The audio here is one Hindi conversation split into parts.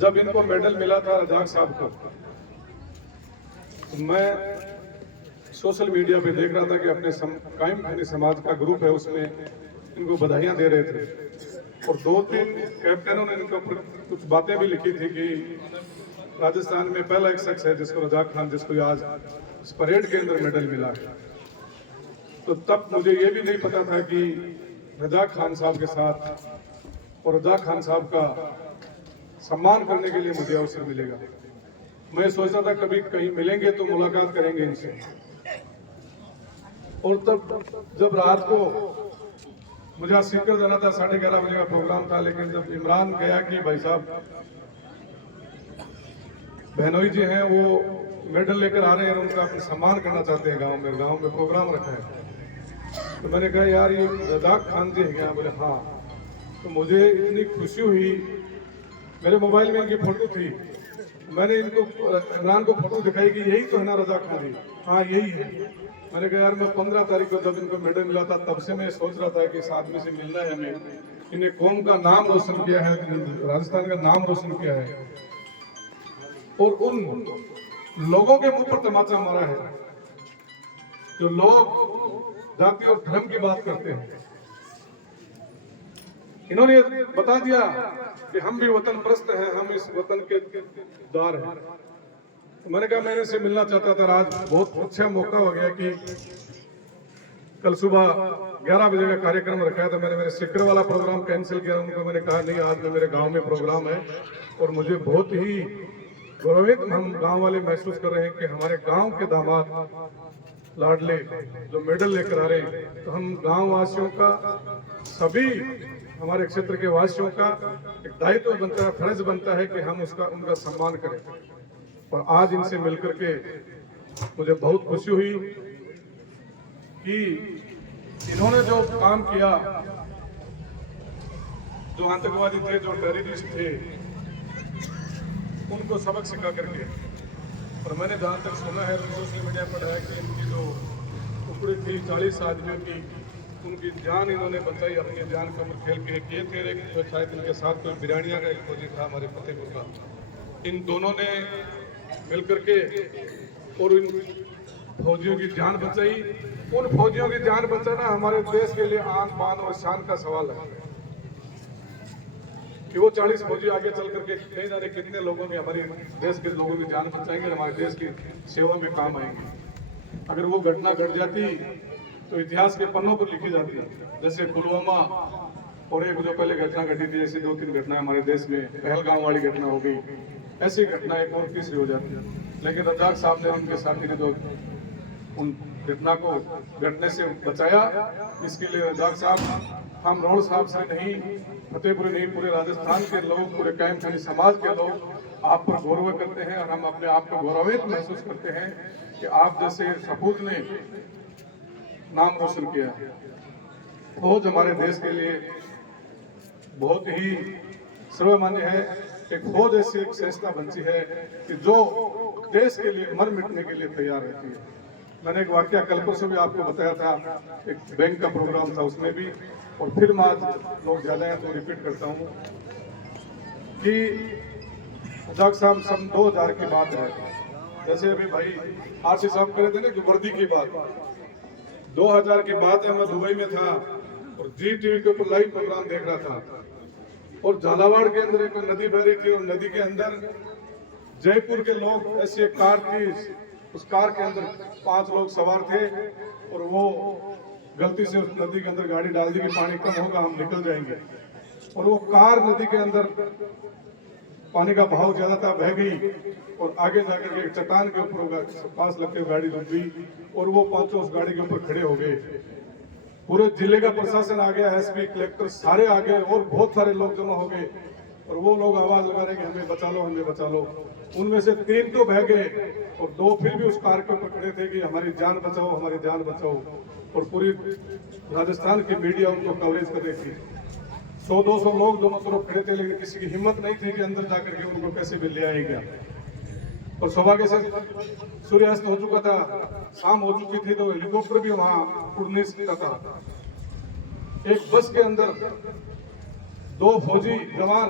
जब इनको मेडल मिला था रजाक साहब को, तो मैं सोशल मीडिया पे देख रहा था कि अपने कायम खानी समाज का ग्रुप है, उसमें इनको बधाइयां दे रहे थे और 2-3 कैप्टनों ने इनको कुछ बातें भी लिखी थी कि राजस्थान में पहला एक शख्स है जिसको रजाक खान, जिसको आज इस परेड के अंदर मेडल मिला है। तो तब मुझे ये भी नहीं पता था कि रजाक खान साहब के साथ और रजाक खान साहब का सम्मान करने के लिए मुझे अवसर मिलेगा। मैं सोचता था कभी कहीं मिलेंगे तो मुलाकात करेंगे इनसे। और तब जब रात को मुझे सीकर जाना था, 11:30 बजे का प्रोग्राम था, लेकिन जब इमरान गया कि भाई साहब बहनोई जी हैं, वो मेडल लेकर आ रहे हैं, उनका अपना सम्मान करना चाहते हैं, गांव में प्रोग्राम रखा है। तो मैंने कहा यार ये रजाक खान जी है क्या? बोले हाँ। तो मुझे इतनी खुशी हुई, मेरे मोबाइल में इनकी फोटो थी, मैंने इनको इमरान को फोटो दिखाई कि यही तो है ना रजाक खान जी? हाँ यही है। मैंने कहा यार मैं 15 तारीख को जब इनको मेडल मिला था तब से मैं सोच रहा था कि इस आदमी से मिलना है हमें। इन्हें कौम का नाम रोशन किया है, राजस्थान का नाम रोशन किया है और उन लोगों के मुंह पर तमाचा मारा है जो लोग जाति और धर्म की बात करते हैं। इन्होंने बता दिया कि हम भी वतन परस्त हैं, हम इस वतन के दार हैं। तो मैंने कहा मैं इनसे मिलना चाहता था। आज बहुत अच्छा मौका हो गया कि कल सुबह 11 बजे का कार्यक्रम रखा है, तो मैंने मेरे सिक्कर वाला प्रोग्राम कैंसिल किया। उनको मैंने कहा नहीं, आज में मेरे गांव में प्रोग्राम है और मुझे बहुत ही गौरवित हम गांव वाले महसूस कर रहे हैं कि हमारे गांव के दामाद लाडले जो मेडल लेकर आ रहे हैं। तो हम गांव वासियों का, सभी हमारे क्षेत्र के वासियों का एक दायित्व बनता है, फर्ज बनता है कि हम उनका सम्मान करें। और आज इनसे मिलकर के मुझे बहुत खुशी हुई कि इन्होंने जो काम किया, जो आतंकवादी थे, जो टेररिस्ट थे, उनको सबक सिखा करके। और मैंने जहाँ तक सुना है, सोशल मीडिया पर है कि इनकी जो टुकड़ी थी 40 आदमियों की, उनकी जान इन्होंने बचाई, अपनी जान को खेल के किए थे। एक जो शायद इनके साथ कोई बिरानिया का एक फौजी था हमारे फतेहपुर का, इन दोनों ने मिलकर के और इन फौजियों की जान बचाई। उन फौजियों की जान बचाना हमारे देश के लिए आन बान और शान का सवाल है कि वो 40 फौजी आगे चल करके कहीं जाने कितने लोगों की, हमारे देश के लोगों की जान बचाएंगे, हमारे देश की सेवा में काम आएंगे। अगर वो घटना घट जाती तो इतिहास के पन्नों पर लिखी जाती, जैसे पुलवामा और एक जो पहले घटना घटी थी, ऐसी 2-3 घटनाएं हमारे देश में, पहलगाम वाली घटना हो गई, ऐसी घटना एक और तीसरी हो जाती है। लेकिन रजाक साहब ने, उनके साथी ने जो उन घटना को घटने से बचाया, इसके लिए रजाक साहब, हम रोड साहब से नहीं, फतेहपुर नहीं, पूरे राजस्थान के लोग, पूरे कायम खानी समाज के लोग आप पर गौरव करते हैं और हम अपने आप को गौरवित महसूस करते हैं कि आप जैसे सपूत ने नाम रोशन किया। फौज हमारे देश के लिए बहुत ही सर्वमान्य है। एक फौज ऐसी एक संस्था बनती है कि जो देश के लिए मर मिटने के लिए तैयार रहती है। मैंने एक वाकया कल परसों भी आपको बताया था, एक बैंक का प्रोग्राम था, उसमें भी, और फिर मैं आज लोग ज्यादा हैं तो रिपीट करता हूँ कि रजाक साहब सन 2000 की बात है। जैसे अभी भाई आरसी साहब कह रहे थे ना कि वर्दी की बात, 2000 की बात है। मैं दुबई में था और जी टीवी के ऊपर लाइव प्रोग्राम देख रहा था और झालावाड़ के अंदर एक नदी बह रही थी और नदी के अंदर जयपुर के लोग, ऐसी एक कार थी, उस कार के अंदर 5 लोग सवार थे और वो गलती से उस नदी के अंदर गाड़ी डाल दी कि पानी कम होगा हम निकल जाएंगे, और वो कार नदी के अंदर, पानी का बहाव ज्यादा था, बह गई और आगे जाकर के एक चट्टान के ऊपर पास लगते हुए गाड़ी रुक गई और वो 5 उस गाड़ी के ऊपर खड़े हो गए। पूरे जिले का प्रशासन आ गया, एसपी, कलेक्टर सारे आ गए और बहुत सारे लोग जमा हो गए और वो लोग आवाज लगा रहे कि हमें बचा लो, हमें बचा लो। उनमें से 3 तो बह गए और 2 फिर भी उस कार के ऊपर खड़े थे कि हमारी जान बचाओ, हमारी जान बचाओ। और पूरी राजस्थान की मीडिया उनको कवरेज कर रही थी। 100-200 लोग दोनों तरफ खड़े थे, लेकिन किसी की हिम्मत नहीं थी कि अंदर जाकर के उनको कैसे भी ले आएगा। और सौभाग्य से सूर्यास्त हो चुका था, शाम हो चुकी थी, तो हेलीकॉप्टर भी वहां उड़ नहीं सकता था। एक बस के अंदर 2 फौजी जवान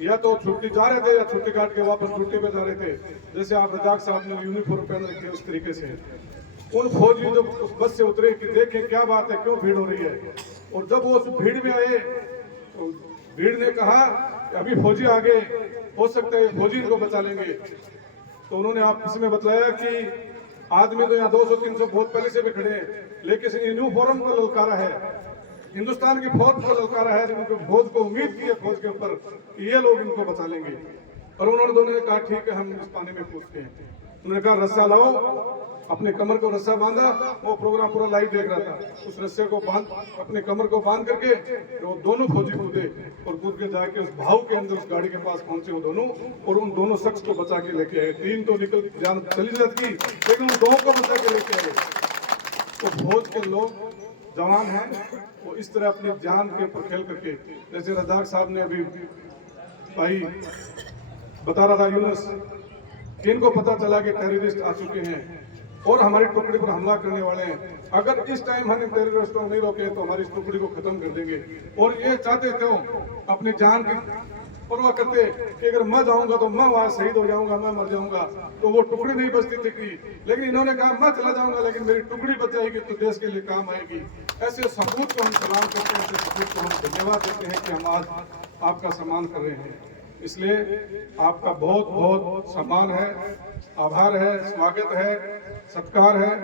या तो छुट्टी जा रहे थे या छुट्टी काट के वापस ड्यूटी पे जा रहे थे। जैसे आप रजाक साहब ने यूनिफॉर्म पहन रखी है उस तरीके से उन फौजी जब उस बस से उतरे कि देखें क्या बात है, क्यों भीड़ हो रही है, और जब वो उस भीड़ में आए तो भीड़ ने कहा कि अभी फौजी आगे, हो सकता है फौजी इनको बचा लेंगे। तो उन्होंने आपस में बताया कि आदमी तो यहाँ 200-300 बहुत पहले से भी खड़े हैं, लेकिन यूनिफॉर्म को ललकारा है, हिंदुस्तान की फौज को ललकारा है, जिनको फौज को उम्मीद की है फौज के ऊपर कि ये लोग इनको बचा लेंगे। और उन्होंने दोनों ने कहा ठीक है हम इस पानी में कूदते हैं। उन्होंने कहा रस्सा लाओ, अपने कमर को रस्सा बांधा, वो प्रोग्राम पूरा लाइव देख रहा था, उस रस्से को बांध अपने कमर को बांध करके वो दोनों फौजी कूदे और कूद के जाके उस भाव के अंदर उस गाड़ी के पास पहुंचे वो दोनों, और उन दोनों शख्स को बचा के लेके आए। 3 तो निकल जान चली जाती, लेकिन उन 2 को बचा के लेके आए। तो फौज के लोग जवान हैं, वो इस तरह अपनी जान के ऊपर खेल करके, जैसे रजाक साहब ने अभी भाई बता रहा था यूनुस, इनको पता चला कि टेररिस्ट आ चुके हैं और हमारी टुकड़ी पर हमला करने वाले हैं, अगर इस टाइम हम टेररिस्टों को नहीं रोके तो हमारी इस टुकड़ी को खत्म कर देंगे। और ये चाहते थे अपनी जान की परवाह करते कि अगर मैं जाऊंगा तो मैं वहां शहीद हो जाऊंगा, मैं मर जाऊंगा, तो वो टुकड़ी नहीं बचती थी। लेकिन इन्होंने कहा मैं चला जाऊंगा लेकिन मेरी टुकड़ी बच जाएगी तो देश के लिए काम आएगी। ऐसे सबूत को हम सलाम करते हैं, ऐसे सबूत को हम धन्यवाद देते हैं कि हम आज आपका सम्मान कर रहे हैं। इसलिए आपका बहुत बहुत सम्मान है, आभार है, स्वागत है, सत्कार है।